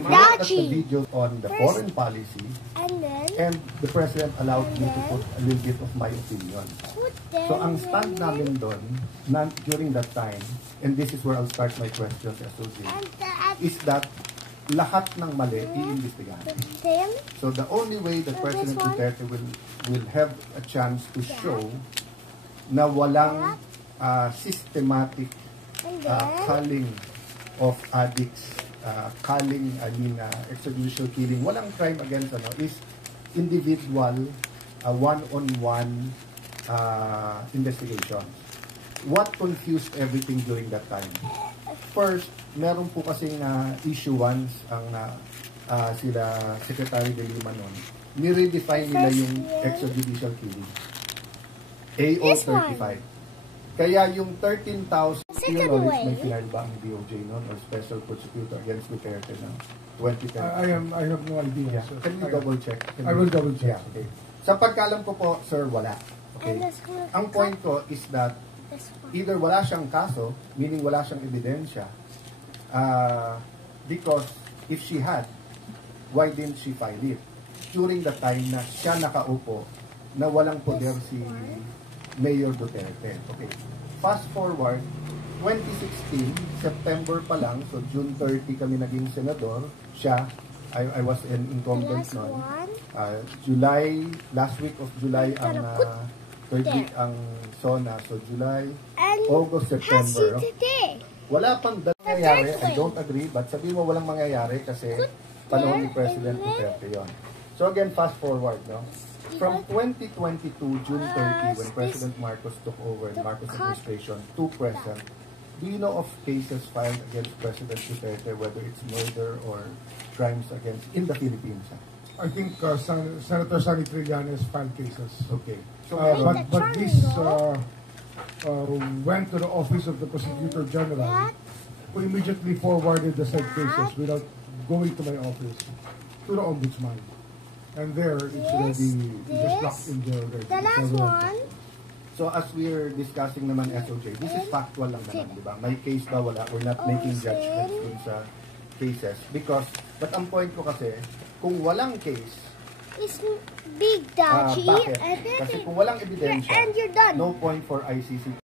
like So look at the Dachi. videos on the foreign policy, and the president allowed me to put a little bit of my opinion. So ang stand namin doon, during that time, and this is where I'll start my questions, SOG, is that lahat ng mali iimbestigahan. So the only way that President Duterte will have a chance to show na walang systematic culling of addicts, extrajudicial killing, walang crime against is individual, one-on-one investigation. What confused everything during that time? First, meron po kasing issuance ang sila Secretary de Lima noon. Ni-redefine nila yung extrajudicial killing. AO 35. Kaya yung 13,000 knowledge, may final ba ang DOJ noon or Special Prosecutor against Duterte na 2010? I have no idea. Yeah. Can you double check? I will double check. Yeah, okay. Sa pagkalam ko po, sir, wala. Okay. Ang point ko is that either wala siyang kaso, meaning wala siyang ebidensya, because if she had, why didn't she file it? During the time na siya nakaupo, na walang poder si Mayor Duterte. Okay. Fast forward, 2016, September pa lang, so June 30 kami naging senador, siya, I was an incumbent noon. July, last week of July ang third week ang SONA. So July, August, September. Wala pang nangyayari. I don't agree, but sabi mo walang mangyayari kasi panahon ni President Duterte yon. So again, fast forward, no? From 2022, June 30, when President Marcos took over the Marcos administration to present, do you know of cases filed against President Duterte, whether it's murder or crimes against in the Philippines? I think Senator Sonny Trillanes filed cases. Okay. So, but this went to the office of the Prosecutor General, who immediately forwarded the said cases without going to my office to the Ombudsman. And there, it's already just locked in there already. The last one. So as we're discussing naman SOJ, this is factual lang naman, di ba? May case ba wala? We're not making judgments dun sa cases. Because, but ang point ko kasi, kung walang case, It's big, Dachi. bakit? Kasi kung walang ebidensya, And you're done. no point for ICC